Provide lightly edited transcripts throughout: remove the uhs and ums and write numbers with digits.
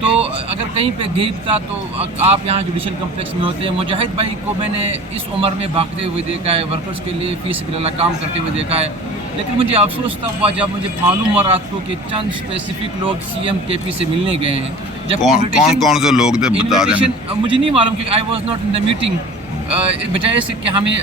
تو اگر کہیں پہ گیپ تھا تو آپ یہاں جوڈیشل کمپلیکس میں ہوتے ہیں. مجاہد بھائی کو میں نے اس عمر میں بھاگتے ہوئے دیکھا ہے, ورکرز کے لیے فی سبیل اللہ کام کرتے ہوئے دیکھا ہے, لیکن مجھے افسوس تب ہوا جب مجھے معلوم ہوا رات کو کہ چند اسپیسیفک لوگ سی ایم کے پی سے ملنے گئے ہیں. جب کون سے لوگ تھے بتا دیں. مجھے نہیں معلوم کہ I was not in the meeting, بجائے سے کہ ہمیں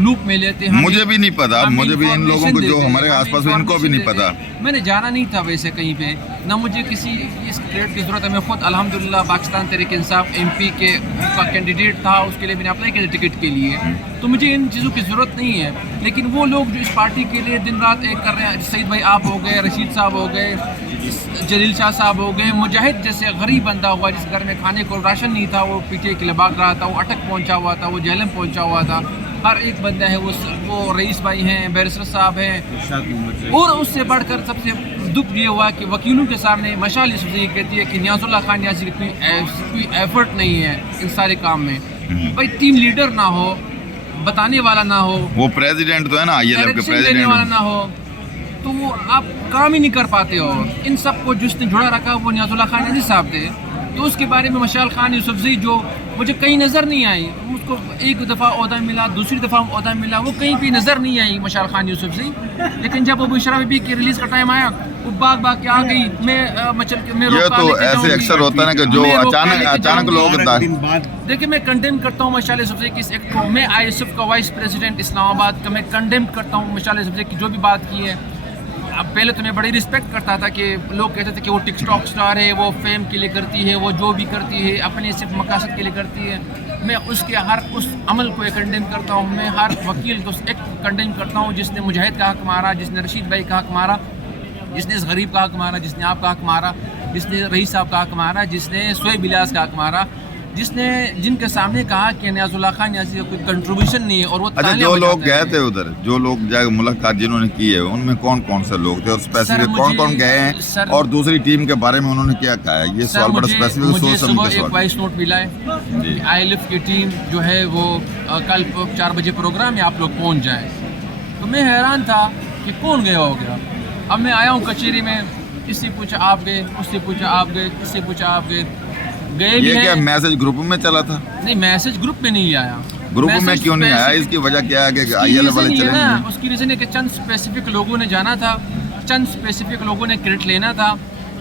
لوپ میں لیتے ہیں. مجھے بھی نہیں پتا, مجھے بھی ان لوگوں کو جو ہمارے آس پاس ان کو بھی نہیں پتا. میں نے جانا نہیں تھا ویسے کہیں پہ, نہ مجھے کسی اس کریڈٹ کی ضرورت ہے. میں خود الحمدللہ پاکستان تحریک انصاف ایم پی کے کا کینڈیڈیٹ تھا, اس کے لیے میں نے اپلائی کیا ٹکٹ کے لیے, تو مجھے ان چیزوں کی ضرورت نہیں ہے. لیکن وہ لوگ جو اس پارٹی کے لیے دن رات ایک کر رہے ہیں, سعید بھائی آپ ہو گئے, رشید صاحب ہو گئے, جلیل شاہ صاحب ہو گئے, مجاہد جیسے غریب بندہ ہوا جس گھر میں کھانے کو راشن نہیں تھا, وہ پی ٹی اے کے لیے بھاگ رہا تھا, وہ اٹک پہنچا ہوا تھا, وہ جہلم پہنچا ہوا تھا. ہر ایک بندہ ہے, وہ رئیس بھائی ہیں, بیرسٹر صاحب ہیں, اور اس سے بڑھ کر سب سے دکھ یہ ہوا کہ وکیلوں کے سامنے مشعل یوسفزئی یہ کہتی ہے کہ نیاز اللہ خان نیازی کی کوئی ایفرٹ نہیں ہے ان سارے کام میں. بھائی ٹیم لیڈر نہ ہو, بتانے والا نہ ہو, وہ پریزیڈنٹ تو ہے نا آئی ایل ایف کے دینے والا پریزیڈنٹ, نہ ہو, تو وہ آپ کام ہی نہیں کر پاتے ہو. ان سب کو جس نے جڑا رکھا وہ نیاز اللہ خان نیازی صاحب تھے. تو اس کے بارے میں مشعل خان یوسفزئی جو مجھے کہیں نظر نہیں آئی, اس کو ایک دفعہ عہدہ ملا, دوسری دفعہ عہدہ ملا, وہ کہیں بھی نظر نہیں آئی مشعل خان یوسفزئی. لیکن جب ابو اشرا بی کی ریلیز کا ٹائم آیا, وہ باغ کے آ گئی. یہ تو ایسے اکثر ہوتا ہے نا کہ جو اچانک لوگ دیکھیں, میں کنڈیم کرتا ہوں مشعل یوسفزئی کی اس ایکٹ کو. میں آئی ایس ایف کا وائس پریزیڈنٹ اسلام آباد کا, میں کنڈیم کرتا ہوں مشعل یوسفزئی کی جو بھی بات کی ہے. اب پہلے تو میں بڑی رسپیکٹ کرتا تھا کہ لوگ کہتے تھے کہ وہ ٹک ٹاک اسٹار ہے, وہ فیم کے لیے کرتی ہے, وہ جو بھی کرتی ہے اپنے صرف مقاصد کے لیے کرتی ہے. میں اس کے ہر اس عمل کو کنڈیم کرتا ہوں. میں ہر وکیل کو اس ایکٹ کو کنڈیم کرتا ہوں جس نے مجاہد کا حق مارا, جس نے رشید بھائی کا حق مارا, جس نے اس غریب کا حق مارا, جس نے آپ کا حق مارا, جس نے رئیس صاحب کا حق مارا, جس نے سہیب الیاس کا حق مارا, جن کے سامنے کہا کہ نیاز اللہ خان نیازی کا کوئی کنٹریبیوشن نہیں ہے. اور وہ جو لوگ گئے تھے ادھر, جو لوگ جا ملاقات جنہوں نے کی ہے, ان میں کون سے لوگ تھے اور اسپیسیفک کون گئے ہیں, اور دوسری ٹیم کے بارے میں انہوں نے کیا کہا ہے؟ یہ سوال بڑا اسپیسیفک سوچ سمجھ کے سوال. ایک وائس نوٹ ملا ہے, آئی ایل ایف کی ٹیم جو ہے وہ کل 4 بجے پروگرام ہے, آپ لوگ پہنچ جائیں. تو میں حیران تھا کہ کون گیا ہو گیا. اب میں آیا ہوں کچہری میں, اس سے پوچھا آپ گئے, اس سے پوچھا آپ گئے, اس سے پوچھا آپ گئے. یہ کیا میسج گروپ میں چلا تھا؟ نہیں, میسج گروپ میں نہیں آیا. گروپ میں کیوں نہیں آیا؟ اس کی وجہ کیا ہے کہ آئی ایل ایف والے چلے گئے؟ اس کی ریزن ہے کہ چند اسپیسیفک لوگوں نے جانا تھا, چند اسپیسیفک لوگوں نے کریڈٹ لینا تھا,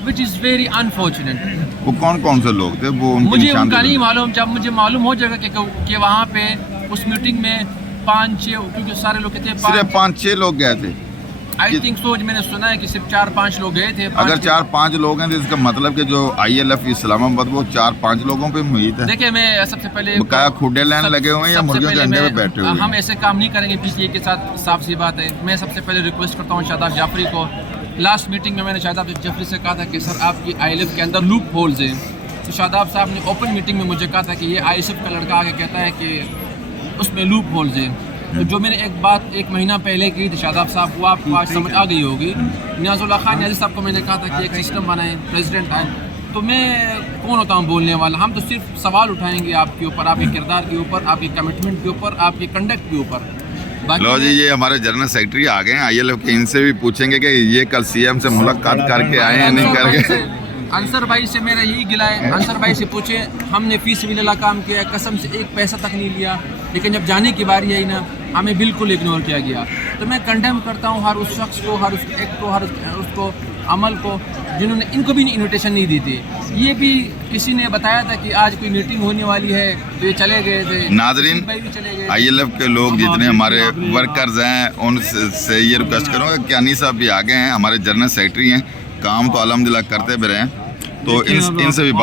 وچ از ویری انفارچونیٹ. وہ کون سے لوگ تھے وہ مجھے ان کا نہیں معلوم. جب مجھے معلوم ہو جائے گا کہ وہاں پہ اس میٹنگ میں 5-6, کیونکہ سارے لوگ کہتے ہیں صرف 5-6 لوگ گئے تھے. آئی تھنک سو, میں نے سنا ہے کہ صرف 4-5 لوگ گئے تھے. اگر 4-5 لوگ ہیں تو اس کا مطلب کہ جو آئی ایل ایف اسلام آباد وہ 4-5 لوگوں پہ محیط ہے. دیکھیں, میں سب سے پہلے بقایا کھوڈے لائن لگے ہوئے ہیں یا مرغیوں کے انڈے پہ بیٹھے ہوئے ہیں؟ ہم ایسے کام نہیں کریں گے پی سی اے کے ساتھ, صاف سی بات ہے. میں سب سے پہلے ریکویسٹ کرتا ہوں شاداب جعفری کو. لاسٹ میٹنگ میں نے شاداب جعفری سے کہا تھا کہ سر آپ کی آئی ایل ایف کے اندر لوپ ہولز ہیں. تو شاداب صاحب نے اوپن میٹنگ میں مجھے کہا تھا کہ یہ آئی ایس ایف کا لڑکا آ کے کہتا ہے کہ اس میں لوپ ہولز ہیں. تو جو میں نے ایک بات 1 مہینہ پہلے کی تھی شاداب صاحب, وہ آپ کو آج سمجھ آ گئی ہوگی. نیاز اللہ خان نیازی صاحب کو میں نے کہا تھا کہ ایک سسٹم بنائیں, پریزیڈنٹ آئے. تو میں کون ہوتا ہوں بولنے والا؟ ہم تو صرف سوال اٹھائیں گے آپ کے اوپر, آپ کے کردار کے اوپر, آپ کے کمٹمنٹ کے اوپر, آپ کے کنڈکٹ کے اوپر. لو جی, یہ ہمارے جنرل سیکرٹری آ گئے ہیں آئی ایل ایف کے, ان سے بھی پوچھیں گے کہ یہ کل سی ایم سے ملاقات کر کے آئے ہیں نہیں کر کے. انصر بھائی سے میرا یہی گلا ہے, انصر بھائی سے پوچھیں, ہم نے فی سبیل اللہ کام کیا, قسم سے 1 پیسہ تک نہیں لیا, لیکن جب جانے کی باری آئی نا ہمیں بالکل اگنور کیا گیا. تو میں کنڈیم کرتا ہوں ہر اس شخص کو, ہر اس ایکٹ کو, ہر اس کو عمل کو جنہوں نے ان کو بھی انویٹیشن نہیں دی تھی. یہ بھی کسی نے بتایا تھا کہ آج کوئی میٹنگ ہونے والی ہے تو یہ چلے گئے تھے. ناظرین, آئی ایل ایف کے لوگ جتنے ہمارے ورکرز ہیں ان سے یہ ریکویسٹ کروں گا کہ انیس صاحب بھی آگے ہیں, ہمارے جنرل سیکرٹری ہیں, کام تو الحمدللہ کرتے بھی رہے ہیں, تو ان سے بھی